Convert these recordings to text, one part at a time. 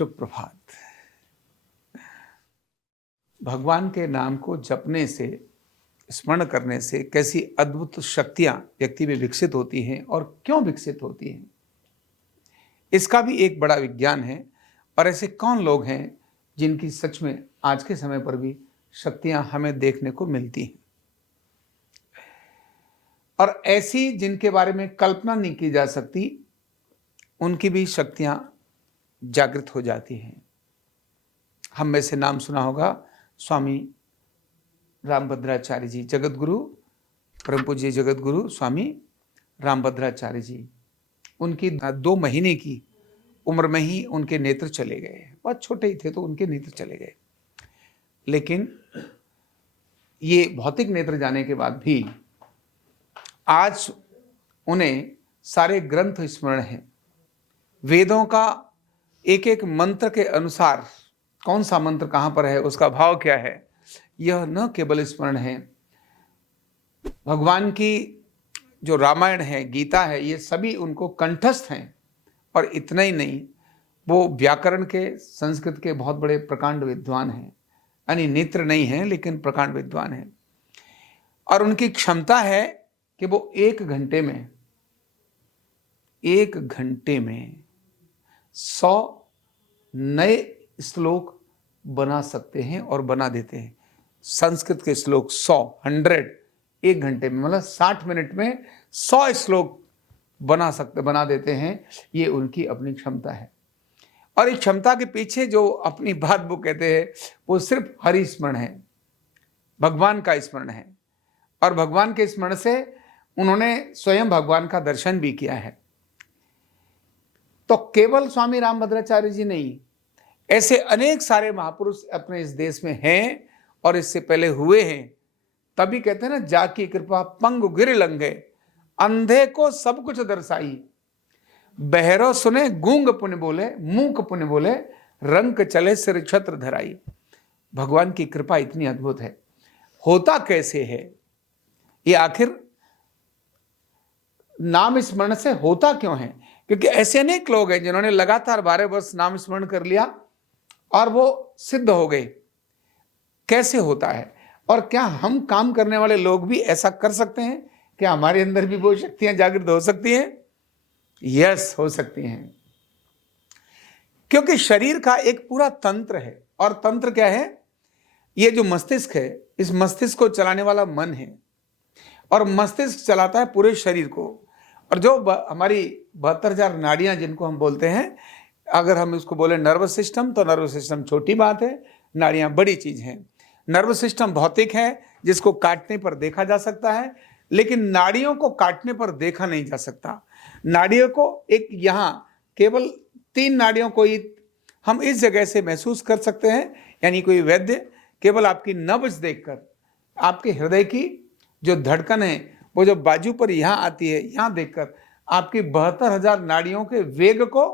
शुभ प्रभात। भगवान के नाम को जपने से, स्मरण करने से कैसी अद्भुत शक्तियां व्यक्ति में विकसित होती हैं और क्यों विकसित होती हैं, इसका भी एक बड़ा विज्ञान है। और ऐसे कौन लोग हैं जिनकी सच में आज के समय पर भी शक्तियां हमें देखने को मिलती हैं, और ऐसी जिनके बारे में कल्पना नहीं की जा सकती, उनकी भी शक्तियां जागृत हो जाती हैं। हम में से नाम सुना होगा स्वामी रामभद्राचार्य जी, जगत गुरु, परम पूज्य जगत गुरु स्वामी रामभद्राचार्य जी। उनकी 2 महीने की उम्र में ही उनके नेत्र चले गए। बहुत छोटे ही थे तो उनके नेत्र चले गए, लेकिन ये भौतिक नेत्र जाने के बाद भी आज उन्हें सारे ग्रंथ स्मरण हैं। वेदों का एक एक मंत्र के अनुसार कौन सा मंत्र कहां पर है, उसका भाव क्या है, यह न केवल स्मरण है, भगवान की जो रामायण है, गीता है, ये सभी उनको कंठस्थ हैं। और इतना ही नहीं, वो व्याकरण के, संस्कृत के बहुत बड़े प्रकांड विद्वान हैं। यानी नेत्र नहीं हैं लेकिन प्रकांड विद्वान हैं। और उनकी क्षमता है कि वो 1 घंटे में 100 नए श्लोक बना सकते हैं और बना देते हैं। संस्कृत के श्लोक 100 1 घंटे में, मतलब 60 मिनट में 100 श्लोक बना देते हैं। ये उनकी अपनी क्षमता है। और इस क्षमता के पीछे जो अपनी बात वो कहते हैं, वो सिर्फ हरि स्मरण है, भगवान का स्मरण है। और भगवान के स्मरण से उन्होंने स्वयं भगवान का दर्शन भी किया है। तो केवल स्वामी रामभद्राचार्य जी नहीं, ऐसे अनेक सारे महापुरुष अपने इस देश में हैं और इससे पहले हुए हैं। तभी कहते हैं ना, जाकी कृपा पंगु गिर लंघे, अंधे को सब कुछ दर्शाई, बहरो सुने गूंग पुण्य बोले, मूक पुण्य बोले, रंग चले सिर छत्र धराई। भगवान की कृपा इतनी अद्भुत है। होता कैसे है ये, आखिर नाम स्मरण से होता क्यों है? क्योंकि ऐसे अनेक लोग हैं जिन्होंने लगातार 12 वर्ष नाम स्मरण कर लिया और वो सिद्ध हो गए। कैसे होता है? और क्या हम काम करने वाले लोग भी ऐसा कर सकते हैं? क्या हमारे अंदर भी वो शक्तियां जागृत हो सकती हैं? यस, हो सकती हैं। क्योंकि शरीर का एक पूरा तंत्र है। और तंत्र क्या है? ये जो मस्तिष्क है, इस मस्तिष्क को चलाने वाला मन है, और मस्तिष्क चलाता है पूरे शरीर को। और जो हमारी 72,000 नाड़ियां जिनको हम बोलते हैं, अगर हम इसको बोले नर्वस सिस्टम, तो नर्वस सिस्टम छोटी बात है, नाड़ियां बड़ी चीज हैं। नर्वस सिस्टम भौतिक है, जिसको काटने पर देखा जा सकता है, लेकिन नाड़ियों को काटने पर देखा नहीं जा सकता। नाड़ियों को एक यहाँ केवल 3 नाड़ियों को ही हम इस जगह से महसूस कर सकते हैं। यानी कोई वैद्य केवल आपकी नब्ज देखकर, आपके हृदय की जो धड़कन है वो जो बाजू पर यहाँ आती है, यहाँ देखकर आपकी 72,000 नाड़ियों के वेग को,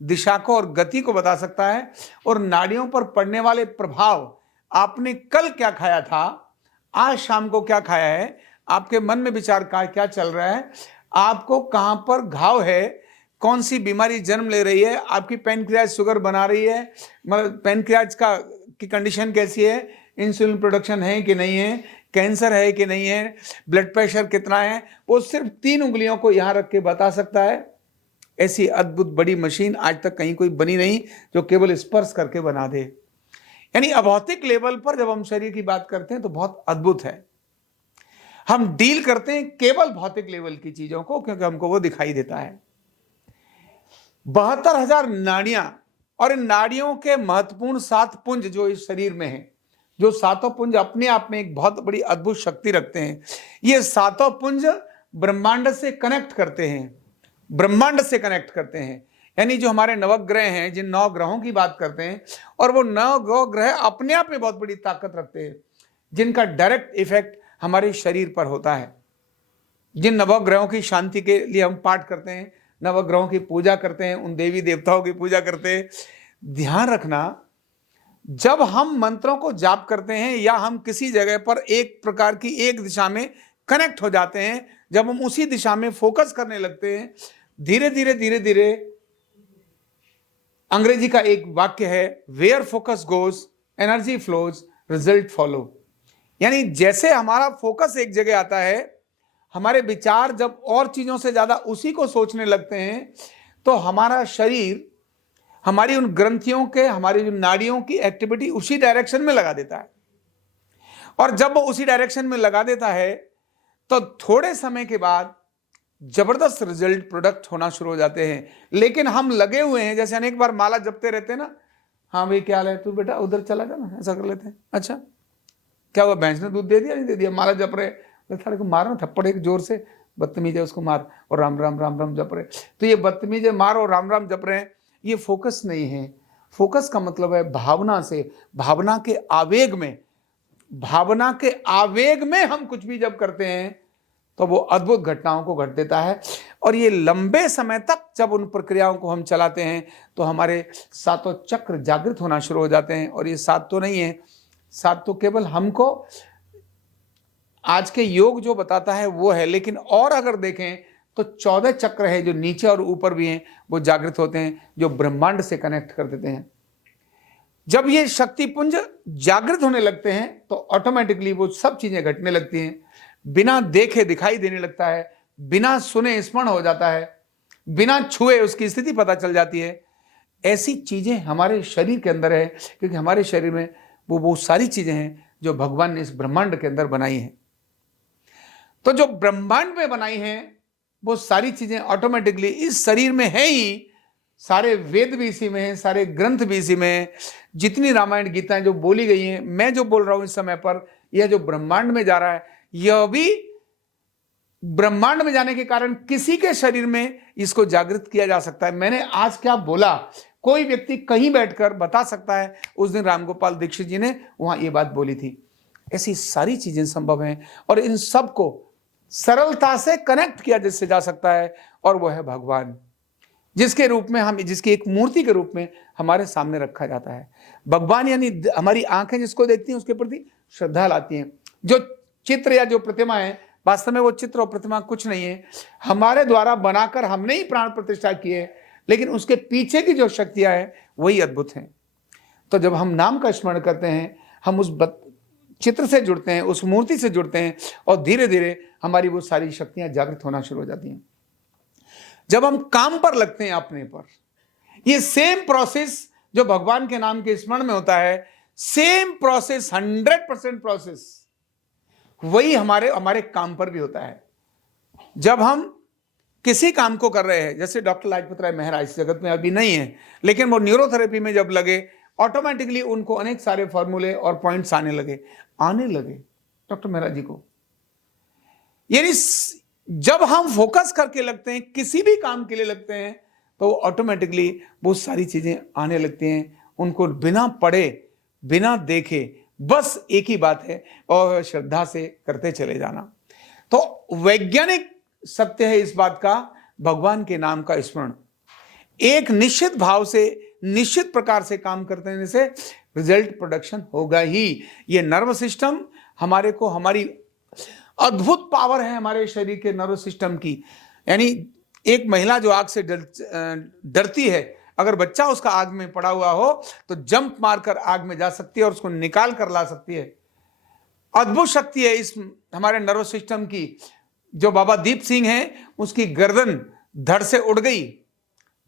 दिशा को और गति को बता सकता है। और नाड़ियों पर पड़ने वाले प्रभाव, आपने कल क्या खाया था, आज शाम को क्या खाया है, आपके मन में विचार का क्या चल रहा है, आपको कहां पर घाव है, कौन सी बीमारी जन्म ले रही है, आपकी पैनक्रियाज शुगर बना रही है, मतलब पैनक्रियाज की कंडीशन कैसी है, इंसुलिन प्रोडक्शन है कि नहीं है, कैंसर है कि नहीं है, ब्लड प्रेशर कितना है, वो सिर्फ 3 उंगलियों को यहां रख के बता सकता है। ऐसी अद्भुत बड़ी मशीन आज तक कहीं कोई बनी नहीं जो केवल स्पर्श करके बना दे। यानी अभौतिक लेवल पर जब हम शरीर की बात करते हैं तो बहुत अद्भुत है। हम डील करते हैं केवल भौतिक लेवल की चीजों को, क्योंकि हमको वो दिखाई देता है। 72,000 नाड़ियां, और इन नाड़ियों के महत्वपूर्ण 7 पुंज जो इस शरीर में हैं, जो 7 पुंज अपने आप में एक बहुत बड़ी अद्भुत शक्ति रखते हैं। ये 7 पुंज ब्रह्मांड से कनेक्ट करते हैं, ब्रह्मांड से कनेक्ट करते हैं। यानी जो हमारे नवग्रह हैं, जिन 9 ग्रहों की बात करते हैं, और वो 9 ग्रह अपने आप में बहुत बड़ी ताकत रखते हैं, जिनका डायरेक्ट इफेक्ट हमारे शरीर पर होता है। जिन नवग्रहों की शांति के लिए हम पाठ करते हैं, नवग्रहों की पूजा करते हैं, उन देवी देवताओं की पूजा करते हैं। ध्यान रखना, जब हम मंत्रों को जाप करते हैं या हम किसी जगह पर एक प्रकार की एक दिशा में कनेक्ट हो जाते हैं, जब हम उसी दिशा में फोकस करने लगते हैं, धीरे धीरे धीरे धीरे अंग्रेजी का एक वाक्य है, where focus goes energy flows, result follow. यानी जैसे हमारा फोकस एक जगह आता है, हमारे विचार जब और चीजों से ज्यादा उसी को सोचने लगते हैं, तो हमारा शरीर हमारी उन ग्रंथियों के, हमारी जो नाड़ियों की एक्टिविटी उसी डायरेक्शन में लगा देता है। और जब वो उसी डायरेक्शन में लगा देता है, तो थोड़े समय के बाद जबरदस्त रिजल्ट प्रोडक्ट होना शुरू हो जाते हैं। लेकिन हम लगे हुए हैं, जैसे अनेक बार माला जपते रहते हैं ना, हाँ भाई क्या हाल है, तू बेटा उधर चला जा ना, ऐसा कर लेते हैं। अच्छा क्या हुआ, भैंस ने दूध दे दिया, नहीं दे दिया, माला जप रहे, सारे को मारो थप्पड़ एक जोर से, बदतमीज है उसको मार, और राम राम राम राम जप रहे। तो ये बदतमीज है, मार और राम राम जप रहे हैं, ये फोकस नहीं है। फोकस का मतलब है भावना से, भावना के आवेग में, भावना के आवेग में हम कुछ भी जब करते हैं तो वो अद्भुत घटनाओं को घट देता है। और ये लंबे समय तक जब उन प्रक्रियाओं को हम चलाते हैं तो हमारे सातों चक्र जागृत होना शुरू हो जाते हैं। और ये सात तो नहीं है, सात तो केवल हमको आज के योग जो बताता है वो है, लेकिन और अगर देखें तो 14 चक्र है जो नीचे और ऊपर भी हैं, वो जागृत होते हैं, जो ब्रह्मांड से कनेक्ट कर देते हैं। जब ये शक्तिपुंज जागृत होने लगते हैं तो ऑटोमेटिकली वो सब चीजें घटने लगती हैं। बिना देखे दिखाई देने लगता है, बिना सुने स्मरण हो जाता है, बिना छुए उसकी स्थिति पता चल जाती है। ऐसी चीजें हमारे शरीर के अंदर है, क्योंकि हमारे शरीर में वो सारी चीजें हैं जो भगवान ने इस ब्रह्मांड के अंदर बनाई हैं। तो जो ब्रह्मांड में बनाई हैं वो सारी चीजें ऑटोमेटिकली इस शरीर में है ही। सारे वेद भी इसी में है, सारे ग्रंथ भी इसी में है, जितनी रामायण गीताएं जो बोली गई हैं, मैं जो बोल रहा हूं इस समय पर, यह जो ब्रह्मांड में जा रहा है, यह भी ब्रह्मांड में जाने के कारण किसी के शरीर में इसको जागृत किया जा सकता है। मैंने आज क्या बोला, कोई व्यक्ति कहीं बैठकर बता सकता है उस दिन रामगोपाल दीक्षित जी ने वहां ये बात बोली थी। ऐसी सारी चीजें संभव हैं और इन सब को सरलता से कनेक्ट किया जिससे जा सकता है, और वो है भगवान, जिसके रूप में हम, जिसकी एक मूर्ति के रूप में हमारे सामने रखा जाता है। भगवान यानी हमारी आंखें जिसको देखती हैं उसके प्रति श्रद्धा लाती हैं। जो चित्र या जो प्रतिमा है, वास्तव में वो चित्र और प्रतिमा कुछ नहीं है, हमारे द्वारा बनाकर हमने ही प्राण प्रतिष्ठा की है, लेकिन उसके पीछे की जो शक्तियां हैं वही अद्भुत हैं। तो जब हम नाम का स्मरण करते हैं, हम उस चित्र से जुड़ते हैं, उस मूर्ति से जुड़ते हैं, और धीरे धीरे हमारी वो सारी शक्तियां जागृत होना शुरू हो जाती हैं। जब हम काम पर लगते हैं अपने पर, ये सेम प्रोसेस जो भगवान के नाम के स्मरण में होता है, सेम प्रोसेस, 100% प्रोसेस वही हमारे काम पर भी होता है। जब हम किसी काम को कर रहे हैं, जैसे डॉक्टर लाजपत राय मेहरा इस जगत में अभी नहीं है, लेकिन वो न्यूरोथेरेपी में जब लगे, ऑटोमेटिकली उनको अनेक सारे फॉर्मूले और पॉइंट्स आने लगे डॉक्टर मेहरा जी को। यानी जब हम फोकस करके लगते हैं, किसी भी काम के लिए लगते हैं, तो ऑटोमेटिकली वो सारी चीजें आने लगती हैं। उनको बिना पढ़े, बिना देखे, बस एक ही बात है, और श्रद्धा से करते चले जाना। तो वैज्ञानिक सत्य है इस बात का, भगवान के नाम का स्मरण एक निश्चित भाव से, निश्चित प्रकार से काम करने से रिजल्ट प्रोडक्शन होगा ही। ये नर्व सिस्टम हमारे को, हमारी अद्भुत पावर है हमारे शरीर के नर्व सिस्टम की। यानी एक महिला जो आग से डरती है, अगर बच्चा उसका आग में पड़ा हुआ हो तो जंप मारकर आग में जा सकती है और उसको निकाल कर ला सकती है। अद्भुत शक्ति है इस हमारे नर्व सिस्टम की। जो बाबा दीप सिंह है, उसकी गर्दन धड़ से उड़ गई,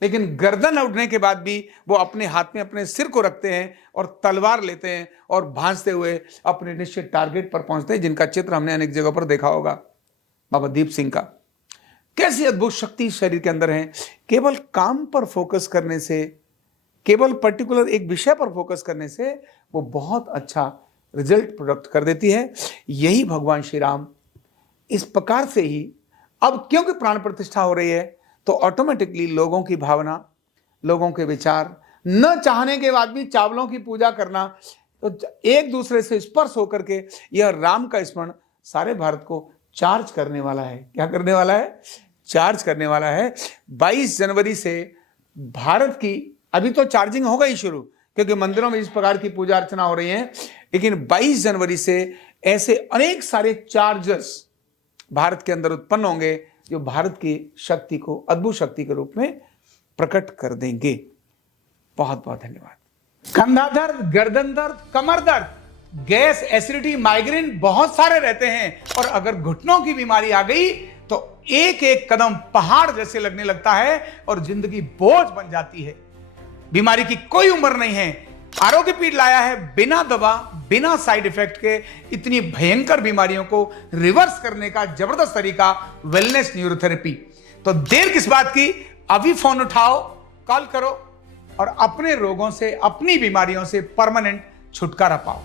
लेकिन गर्दन उड़ने के बाद भी वो अपने हाथ में अपने सिर को रखते हैं और तलवार लेते हैं और भांजते हुए अपने निश्चित टारगेट पर पहुंचते हैं, जिनका चित्र हमने अनेक जगह पर देखा होगा बाबा दीप सिंह का। कैसी अद्भुत शक्ति शरीर के अंदर है। केवल काम पर फोकस करने से, केवल पर्टिकुलर एक विषय पर फोकस करने से वो बहुत अच्छा रिजल्ट प्रोडक्ट कर देती है। यही भगवान श्री राम इस प्रकार से ही, अब क्योंकि प्राण प्रतिष्ठा हो रही है तो ऑटोमेटिकली लोगों की भावना, लोगों के विचार, न चाहने के बाद भी चावलों की पूजा करना, तो एक दूसरे से स्पर्श होकर के यह राम का स्मरण सारे भारत को चार्ज करने वाला है। क्या करने वाला है? चार्ज करने वाला है। 22 जनवरी से भारत की, अभी तो चार्जिंग होगा ही शुरू, क्योंकि मंदिरों में इस प्रकार की पूजा अर्चना हो रही है, लेकिन 22 जनवरी से ऐसे अनेक सारे चार्जर्स भारत के अंदर उत्पन्न होंगे जो भारत की शक्ति को अद्भुत शक्ति के रूप में प्रकट कर देंगे। बहुत बहुत धन्यवाद। कंधा दर्द, गर्दन दर्द, कमर दर्द, गैस, एसिडिटी, माइग्रेन बहुत सारे रहते हैं, और अगर घुटनों की बीमारी आ गई तो एक एक कदम पहाड़ जैसे लगने लगता है और जिंदगी बोझ बन जाती है। बीमारी की कोई उम्र नहीं है। आरोग्य पीठ लाया है बिना दवा, बिना साइड इफेक्ट के इतनी भयंकर बीमारियों को रिवर्स करने का जबरदस्त तरीका, वेलनेस न्यूरोथेरेपी। तो देर किस बात की, अभी फोन उठाओ, कॉल करो और अपने रोगों से, अपनी बीमारियों से परमानेंट छुटकारा पाओ।